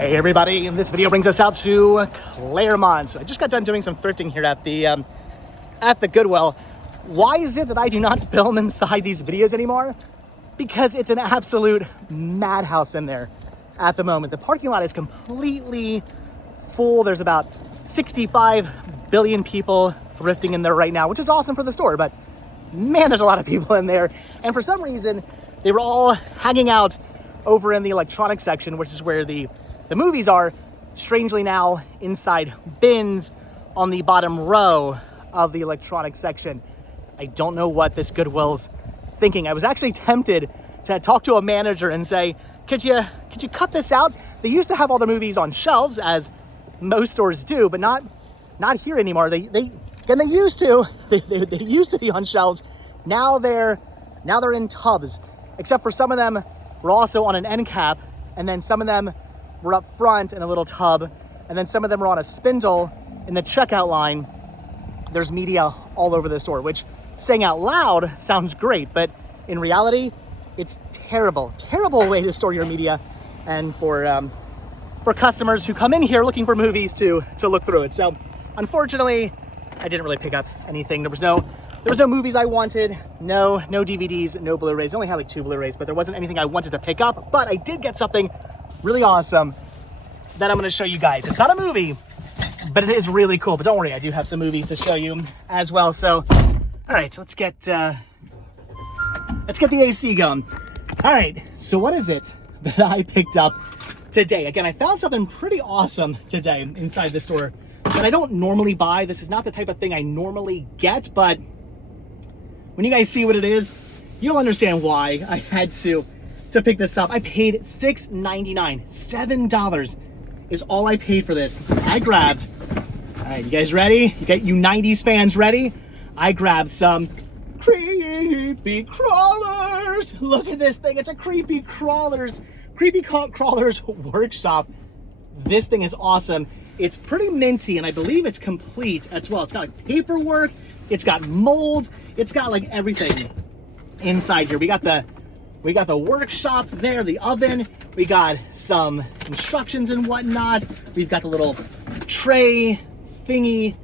Hey everybody, this video brings us out to Claremont. So I just got done doing some thrifting here at the Goodwill. Why is it that I do not film inside these videos anymore? Because it's an absolute madhouse in there at the moment. The parking lot is completely full. There's about 65 billion people thrifting in there right now, which is awesome for the store, but man, there's a lot of people in there. And for some reason, they were all hanging out over in the electronics section, which is where the movies are, strangely now inside bins on the bottom row of the electronics section. I don't know what this Goodwill's thinking. I was actually tempted to talk to a manager and say, could you cut this out? They used to have all the movies on shelves, as most stores do, but not here anymore. They used to. They used to be on shelves. Now they're in tubs, except for some of them were also on an end cap, and then some of them were up front in a little tub, and then some of them were on a spindle in the checkout line. There's media all over the store, which, saying out loud, sounds great, but in reality, it's terrible way to store your media, and for customers who come in here looking for movies to look through it. So unfortunately, I didn't really pick up anything. There was no movies I wanted, no DVDs, no Blu-rays. I only had like 2 Blu-rays, but there wasn't anything I wanted to pick up. But I did get something really awesome that I'm gonna show you guys. It's not a movie, but it is really cool. But don't worry, I do have some movies to show you as well. So, all right, let's get the AC going. All right, so what is it that I picked up today? Again, I found something pretty awesome today inside the store that I don't normally buy. This is not the type of thing I normally get, but when you guys see what it is, you'll understand why I had to pick this up. I paid $6.99. $7 is all I paid for this. I grabbed, all right, you guys ready? You 90s fans ready? I grabbed some creepy crawlers. Look at this thing. It's a creepy crawlers workshop. This thing is awesome. It's pretty minty, and I believe it's complete as well. It's got like paperwork, it's got molds, it's got like everything inside here. We got the workshop there, the oven, we got some instructions and whatnot. We've got the little tray thingy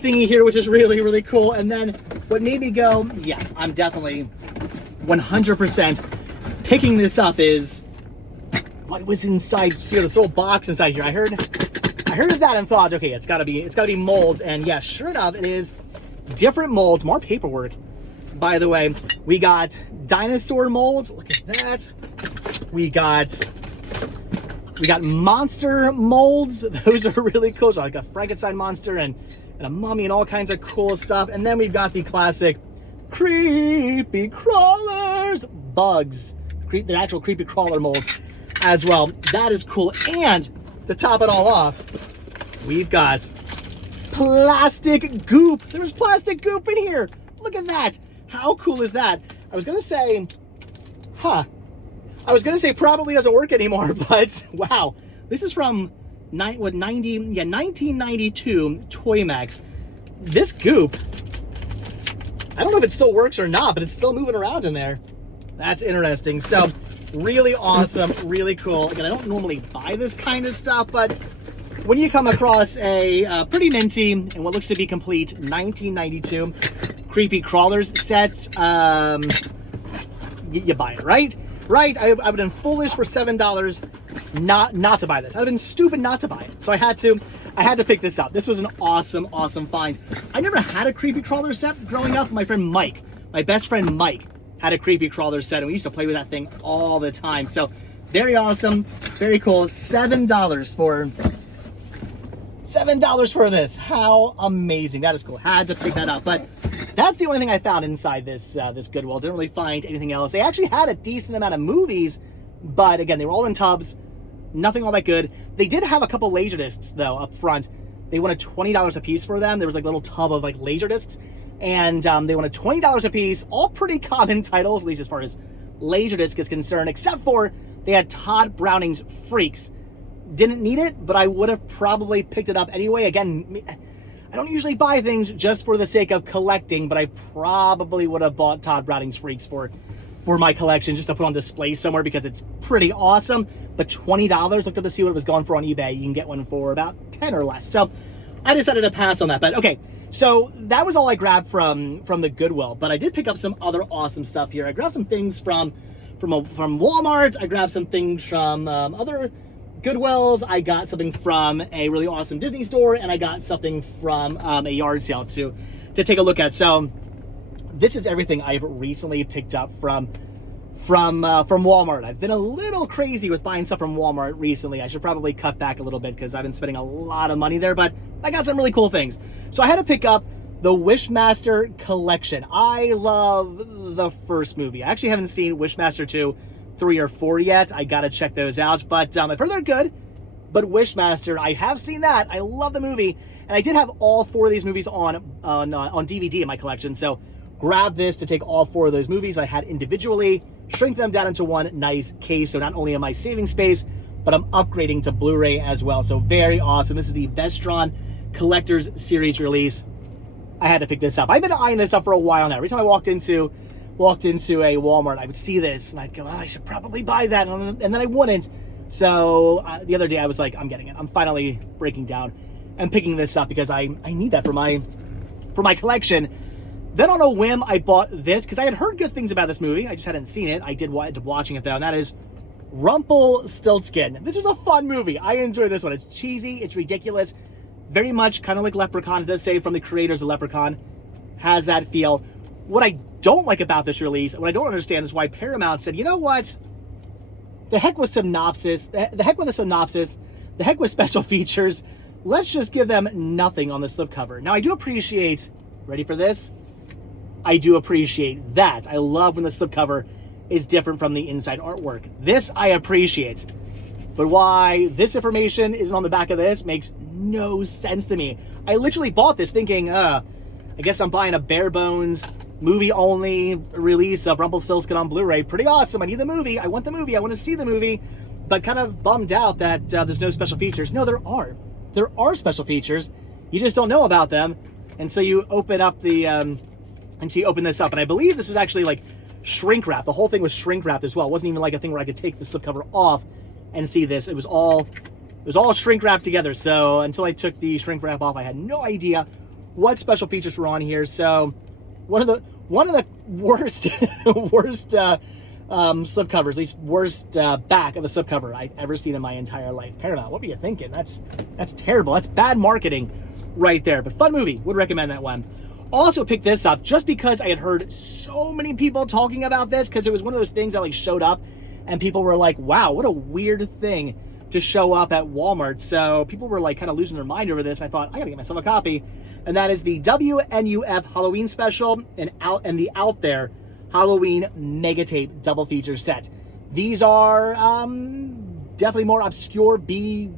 here, which is really, really cool. And then what made me go, yeah, I'm definitely 100% picking this up is what was inside here, this little box inside here. I heard of that and thought, okay, it's gotta be molds. And yeah, sure enough, it is different molds, more paperwork. By the way, we got dinosaur molds. Look at that. We got monster molds. Those are really cool. So like a Frankenstein monster and a mummy and all kinds of cool stuff. And then we've got the classic creepy crawlers, bugs, the actual creepy crawler molds as well. That is cool. And to top it all off, we've got plastic goop. There's plastic goop in here. Look at that. How cool is that? I was gonna say probably doesn't work anymore, but wow. This is from 1992 Toymax. This goop, I don't know if it still works or not, but it's still moving around in there. That's interesting. So really awesome, really cool. Again, I don't normally buy this kind of stuff, but when you come across a pretty minty and what looks to be complete 1992 creepy crawlers set, you buy it, right? I would have been foolish for $7 not to buy this. I would have been stupid not to buy it. So I had to pick this up. This was an awesome find. I never had a creepy crawler set growing up. My best friend Mike had a creepy crawler set, and we used to play with that thing all the time. So very awesome, very cool. $7 for this. How amazing. That is cool. Had to pick that up. But that's the only thing I found inside this Goodwill. Didn't really find anything else. They actually had a decent amount of movies, but again, they were all in tubs. Nothing all that good. They did have a couple laser discs though up front. They wanted $20 a piece for them. There was like a little tub of like laser discs, and they wanted $20 a piece. All pretty common titles, at least as far as laser disc is concerned, except for they had Todd Browning's Freaks. Didn't need it, but I would have probably picked it up anyway. Again, I don't usually buy things just for the sake of collecting, but I probably would have bought Todd Browning's Freaks for for my collection just to put on display somewhere because it's pretty awesome. But $20, looked up to see what it was going for on eBay. You can get one for about 10 or less. So I decided to pass on that. But okay, so that was all I grabbed from the Goodwill. But I did pick up some other awesome stuff here. I grabbed some things from Walmart. I grabbed some things from other Goodwills. I got something from a really awesome Disney store, and I got something from a yard sale to take a look at. So this is everything I've recently picked up from Walmart. I've been a little crazy with buying stuff from Walmart recently. I should probably cut back a little bit because I've been spending a lot of money there, but I got some really cool things. So I had to pick up the Wishmaster collection. I love the first movie. I actually haven't seen Wishmaster 2, 3, or 4 yet. I gotta check those out, but I've heard they're good. But Wishmaster, I have seen that. I love the movie, and I did have all 4 of these movies on DVD in my collection. So grab this to take all 4 of those movies I had individually, shrink them down into one nice case. So not only am I saving space, but I'm upgrading to Blu-ray as well. So very awesome. This is the Vestron Collector's Series release. I had to pick this up. I've been eyeing this up for a while now. Every time I walked into a Walmart, I would see this and I'd go, oh, I should probably buy that, and then I wouldn't. So the other day I was like, I'm getting it. I'm finally breaking down and picking this up because I need that for my collection. Then on a whim, I bought this because I had heard good things about this movie. I just hadn't seen it. I did end up watching it though, and that is Rumpelstiltskin. This was a fun movie. I enjoyed this one. It's cheesy. It's ridiculous. Very much kind of like Leprechaun. It does say from the creators of Leprechaun. Has that feel. What I don't like about this release, what I don't understand is why Paramount said, you know what? The heck with synopsis. The heck with a synopsis. The heck with special features. Let's just give them nothing on the slipcover. Now, I do appreciate, ready for this? I do appreciate that. I love when the slipcover is different from the inside artwork. This I appreciate. But why this information isn't on the back of this makes no sense to me. I literally bought this thinking, I guess I'm buying a bare bones movie only release of Rumpelstiltskin on Blu-ray. Pretty awesome. I need the movie. I want the movie. I want to see the movie. But kind of bummed out that there's no special features. No, there are. There are special features. You just don't know about them until you open up until you open this up. And I believe this was actually like shrink wrap. The whole thing was shrink wrapped as well. It wasn't even like a thing where I could take the slipcover off and see this. It was all shrink wrapped together. So until I took the shrink wrap off, I had no idea what special features were on here. So one of the worst slipcovers, at least worst back of a slipcover I've ever seen in my entire life. Paramount, what were you thinking? That's terrible. That's bad marketing right there. But fun movie. Would recommend that one. Also picked this up just because I had heard so many people talking about this, because it was one of those things that like showed up and people were like, wow, what a weird thing to show up at Walmart. So people were like kind of losing their mind over this. I thought, I gotta get myself a copy. And that is the WNUF Halloween Special and the Out There Halloween Mega Tape double feature set. These are definitely more obscure B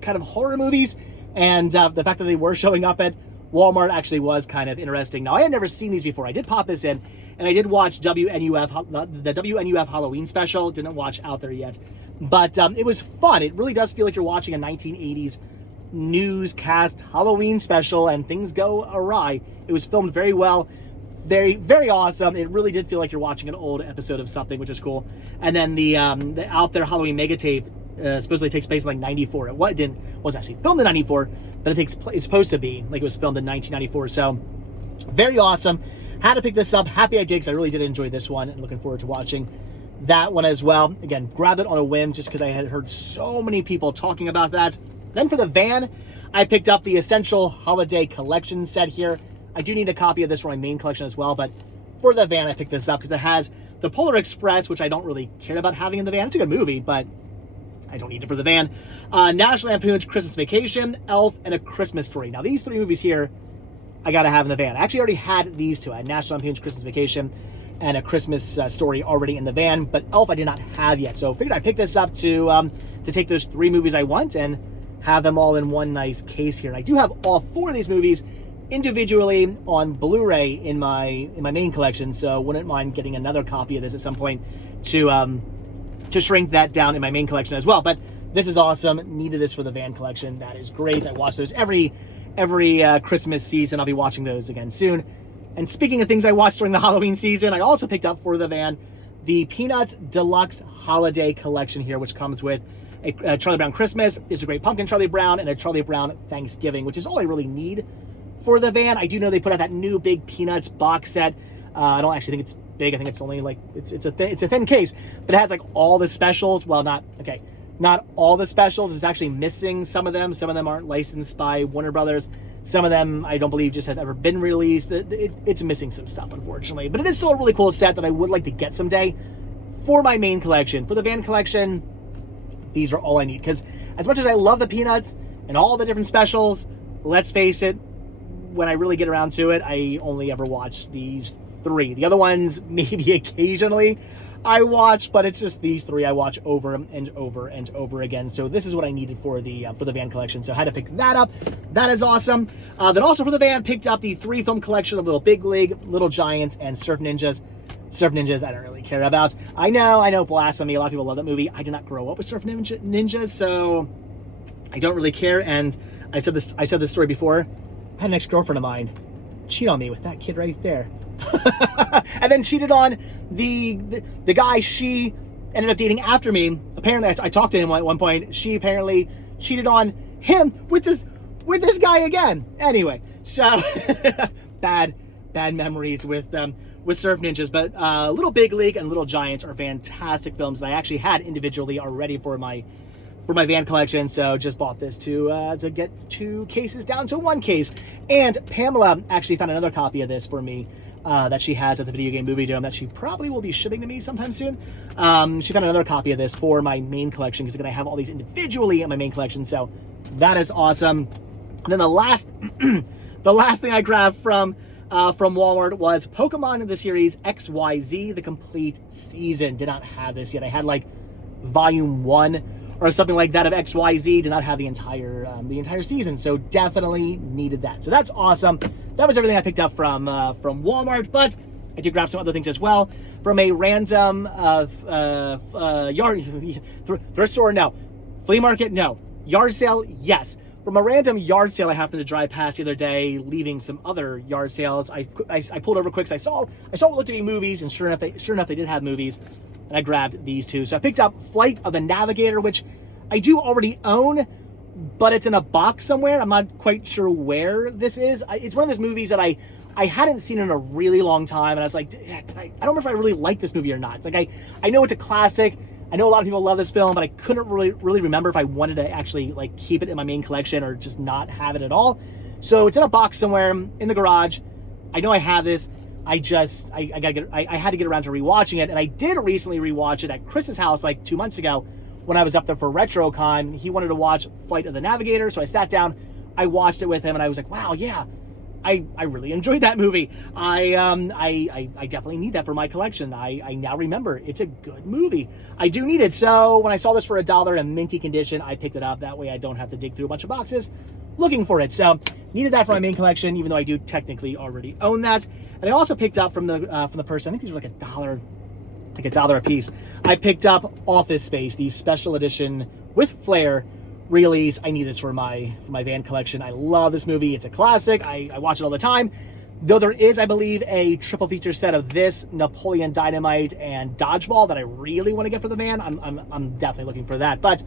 kind of horror movies, and the fact that they were showing up at Walmart actually was kind of interesting. Now, I had never seen these before. I did pop this in, and I did watch the WNUF Halloween Special. Didn't watch Out There yet, but it was fun. It really does feel like you're watching a 1980s newscast Halloween special, and things go awry. It was filmed very well. Very, very awesome. It really did feel like you're watching an old episode of something, which is cool. And then the Out There Halloween Mega Tape supposedly takes place in like 94. It wasn't actually filmed in 94, but it's supposed to be like it was filmed in 1994. So very awesome. Had to pick this up. Happy I did, because I really did enjoy this one, and looking forward to watching that one as well. Again, grabbed it on a whim just because I had heard so many people talking about that. Then for the van, I picked up the Essential Holiday Collection set here. I do need a copy of this for my main collection as well, but for the van, I picked this up because it has the Polar Express, which I don't really care about having in the van. It's a good movie, but I don't need it for the van. National Lampoon's Christmas Vacation, Elf, and A Christmas Story. Now, these 3 movies here, I gotta have in the van. I actually already had these 2. I had National Lampoon's Christmas Vacation and A Christmas Story already in the van, but Elf I did not have yet. So I figured I'd pick this up to take those 3 movies I want and have them all in one nice case here. I do have all 4 of these movies individually on Blu-ray in my main collection, so wouldn't mind getting another copy of this at some point to shrink that down in my main collection as well. But this is awesome. Needed this for the van collection. That is great. I watch those every Christmas season. I'll be watching those again soon. And speaking of things I watched during the Halloween season, I also picked up for the van the Peanuts Deluxe Holiday Collection here, which comes with a Charlie Brown Christmas, there's a Great Pumpkin Charlie Brown, and a Charlie Brown Thanksgiving, which is all I really need for the van. I do know they put out that new big Peanuts box set. I don't actually think it's big. I think it's only like, it's a thin case, but it has like all the specials. Well, not all the specials. It's actually missing some of them. Some of them aren't licensed by Warner Brothers. Some of them, I don't believe, just have ever been released. It's missing some stuff, unfortunately. But it is still a really cool set that I would like to get someday for my main collection. For the van collection, these are all I need. Because as much as I love the Peanuts and all the different specials, let's face it, when I really get around to it, I only ever watch these 3. The other ones, maybe occasionally I watch, but it's just these 3 I watch over and over and over again. So this is what I needed for the van collection. So I had to pick that up. That is awesome. Then also for the van, picked up the 3 film collection of Little Big League, Little Giants, and Surf Ninjas. Surf Ninjas, I don't really care about. I know, blasphemy. A lot of people love that movie. I did not grow up with Surf Ninjas, so I don't really care. And I said this story before. I had an ex-girlfriend of mine cheat on me with that kid right there. And then cheated on the guy she ended up dating after me. Apparently, I talked to him at one point. She apparently cheated on him with this guy again. Anyway, so bad memories with Surf Ninjas. But Little Big League and Little Giants are fantastic films that I actually had individually already for my van collection. So just bought this to get 2 cases down to 1 case. And Pamela actually found another copy of this for me that she has at the Video Game Movie Dome that she probably will be shipping to me sometime soon. She found another copy of this for my main collection because again, I have all these individually in my main collection. So that is awesome. And then the last thing I grabbed from Walmart was Pokemon in the series XYZ, the complete season. Did not have this yet. I had like volume 1 or something like that of XYZ. Did not have the entire season, so definitely needed that. So that's awesome. That was everything I picked up from Walmart, but I did grab some other things as well from a random thrift store. No, flea market. No, yard sale. Yes. From a random yard sale I happened to drive past the other day, leaving some other yard sales. I pulled over quick because I saw what looked to be movies, and sure enough they did have movies, and I grabbed these 2. So I picked up Flight of the Navigator, which I do already own, but it's in a box somewhere. I'm not quite sure where this is. It's one of those movies that I hadn't seen in a really long time, and I was like, I don't remember if I really like this movie or not. It's like I know it's a classic. I know a lot of people love this film, but I couldn't really remember if I wanted to actually like keep it in my main collection or just not have it at all. So it's in a box somewhere in the garage. I know I have this. I had to get around to rewatching it, and I did recently rewatch it at Chris's house like 2 months ago when I was up there for RetroCon. He wanted to watch Flight of the Navigator, so I sat down, I watched it with him, and I was like, wow, yeah, I really enjoyed that movie. I definitely need that for my collection. I now remember it's a good movie. I do need it. So when I saw this for $1 in minty condition, I picked it up. That way I don't have to dig through a bunch of boxes looking for it. So needed that for my main collection, even though I do technically already own that. And I also picked up from the person, I think these were like $1 a piece. I picked up Office Space, the special edition with Flair release. I need this for my van collection. I love this movie. It's a classic. I watch it all the time. Though there is, I believe, a triple feature set of this, Napoleon Dynamite, and Dodgeball that I really want to get for the van. I'm definitely looking for that. But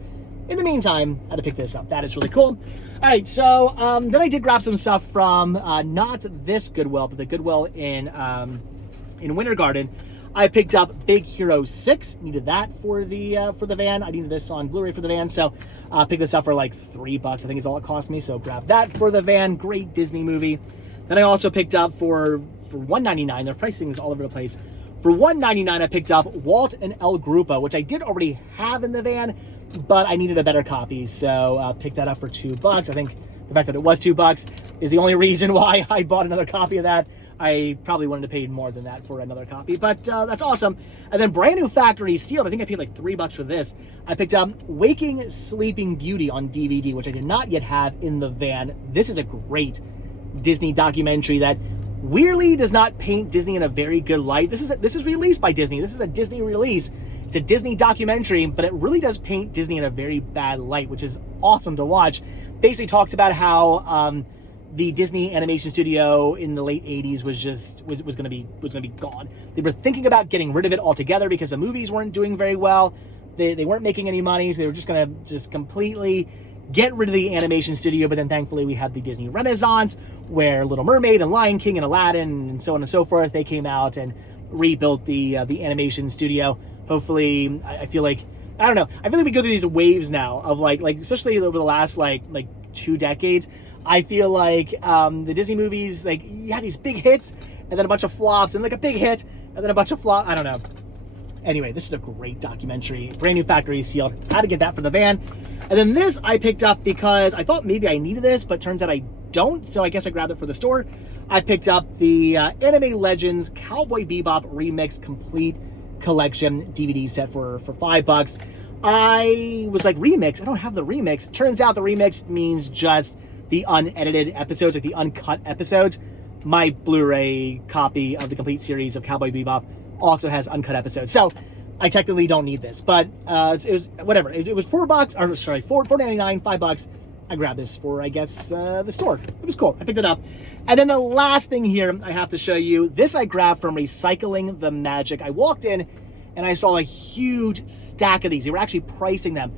in the meantime, I had to pick this up. That is really cool. All right, so then I did grab some stuff from not this Goodwill, but the Goodwill in Winter Garden. I picked up Big Hero 6. Needed that for the van. I needed this on Blu-ray for the van, so picked this up for like $3. I think is all it cost me. So grab that for the van. Great Disney movie. Then I also picked up for $1.99. Their pricing is all over the place. For $1.99, I picked up Walt and El Grupo, which I did already have in the van, but I needed a better copy, so picked that up for $2. I think the fact that it was $2 is the only reason why I bought another copy of that. I probably wanted to pay more than that for another copy, but that's awesome. And then brand new factory sealed. I think I paid like $3 for this. I picked up Waking Sleeping Beauty on DVD, which I did not yet have in the van. This is a great Disney documentary that weirdly does not paint Disney in a very good light. This is released by Disney. This is a Disney release. It's a Disney documentary, but it really does paint Disney in a very bad light, which is awesome to watch. Basically talks about how the Disney animation studio in the late 80s was gonna be gone. They were thinking about getting rid of it altogether because the movies weren't doing very well. They weren't making any money, so they were just gonna completely get rid of the animation studio. But then thankfully we had the Disney Renaissance, where Little Mermaid and Lion King and Aladdin and so on and so forth, they came out and rebuilt the animation studio. Hopefully, I feel like, I don't know, I feel like we go through these waves now of like especially over the last like 2 decades. I feel like the Disney movies, like, you had these big hits and then a bunch of flops and like a big hit and then a bunch of flops. I don't know. Anyway, this is a great documentary. Brand new factory sealed. Had to get that for the van. And then this I picked up because I thought maybe I needed this, but turns out I don't. So I guess I grabbed it for the store. I picked up the Anime Legends Cowboy Bebop Remix Complete Collection DVD set for $5. I was like, remix? I don't have the remix. Turns out the remix means just the unedited episodes, like the uncut episodes. My Blu-ray copy of the complete series of Cowboy Bebop also has uncut episodes, so I technically don't need this. But it was whatever. It was $4, or sorry, $4.99, $5. I grabbed this for, I guess, the store. It was cool. I picked it up. And then the last thing here I have to show you. This I grabbed from Recycling the Magic. I walked in and I saw a huge stack of these. They were actually pricing them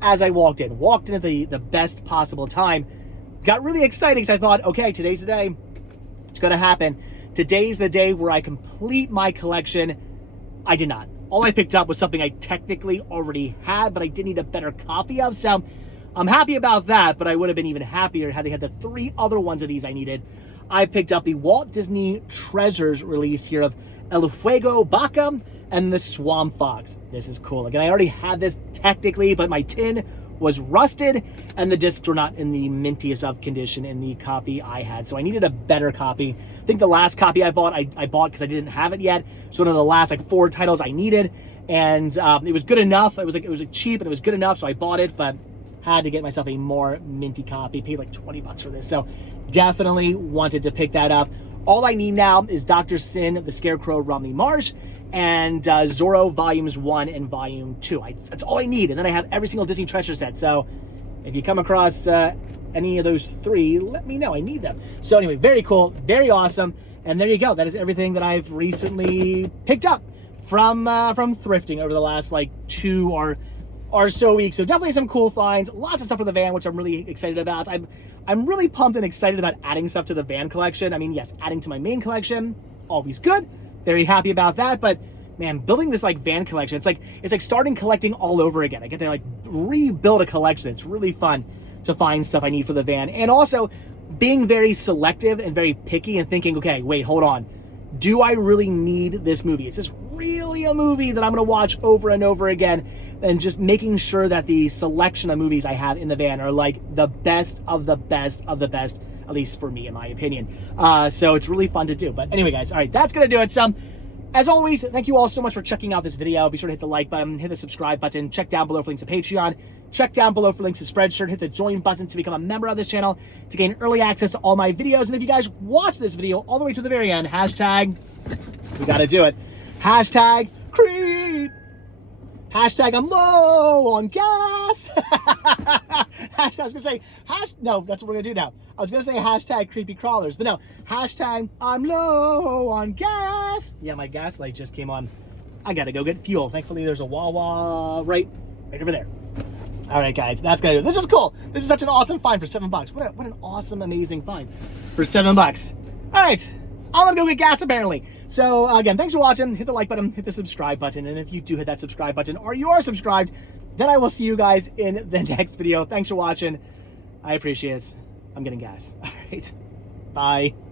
as I walked in. Walked in at the best possible time. Got really excited because I thought, okay, today's the day. It's going to happen. Today's the day where I complete my collection. I did not. All I picked up was something I technically already had, but I did need a better copy of. So I'm happy about that, but I would have been even happier had they had the 3 other ones of these I needed. I picked up the Walt Disney Treasures release here of El Fuego Baca and the Swamp Fox. This is cool. Again, I already had this technically, but my tin was rusted and the discs were not in the mintiest of condition in the copy I had. So I needed a better copy. I think the last copy I bought because I didn't have it yet. So one of the last like 4 titles I needed, and it was good enough. It was cheap and it was good enough, so I bought it, but had to get myself a more minty copy. Paid like $20 for this, so definitely wanted to pick that up. All I need now is Dr. Sin, the Scarecrow, Romney Marsh, and Zorro Volumes 1 and Volume 2. That's all I need, and then I have every single Disney treasure set. So if you come across any of those 3, let me know. I need them. So anyway, very cool, very awesome, and there you go. That is everything that I've recently picked up from thrifting over the last like 2 or so weeks. So definitely some cool finds, lots of stuff for the van, which I'm really excited about. I'm really pumped and excited about adding stuff to the van collection. I mean, yes, adding to my main collection, always good. Very happy about that. But man, building this like van collection, it's like starting collecting all over again. I get to like rebuild a collection. It's really fun to find stuff I need for the van. And also being very selective and very picky and thinking, okay, wait, hold on. Do I really need this movie? Is this really a movie that I'm going to watch over and over again? And just making sure that the selection of movies I have in the van are like the best of the best of the best, at least for me, in my opinion. So it's really fun to do. But anyway, guys, all right, that's going to do it. So as always, thank you all so much for checking out this video. Be sure to hit the like button, hit the subscribe button, check down below for links to Patreon, check down below for links to Spreadshirt, hit the join button to become a member of this channel to gain early access to all my videos. And if you guys watch this video all the way to the very end, hashtag, we got to do it, hashtag creep. Hashtag I'm low on gas. Hashtag, I was gonna say no, that's what we're gonna do now. I was gonna say hashtag creepy crawlers, but no, hashtag I'm low on gas. Yeah, my gas light just came on. I gotta go get fuel. Thankfully there's a Wawa right over there. All right, guys, that's gonna do it. This is cool. This is such an awesome find for $7. What an awesome, amazing find for $7. All right, I'm gonna go get gas apparently. So again, thanks for watching. Hit the like button, hit the subscribe button, and if you do hit that subscribe button or you are subscribed, then I will see you guys in the next video. Thanks for watching. I appreciate it. I'm getting gas. All right, bye.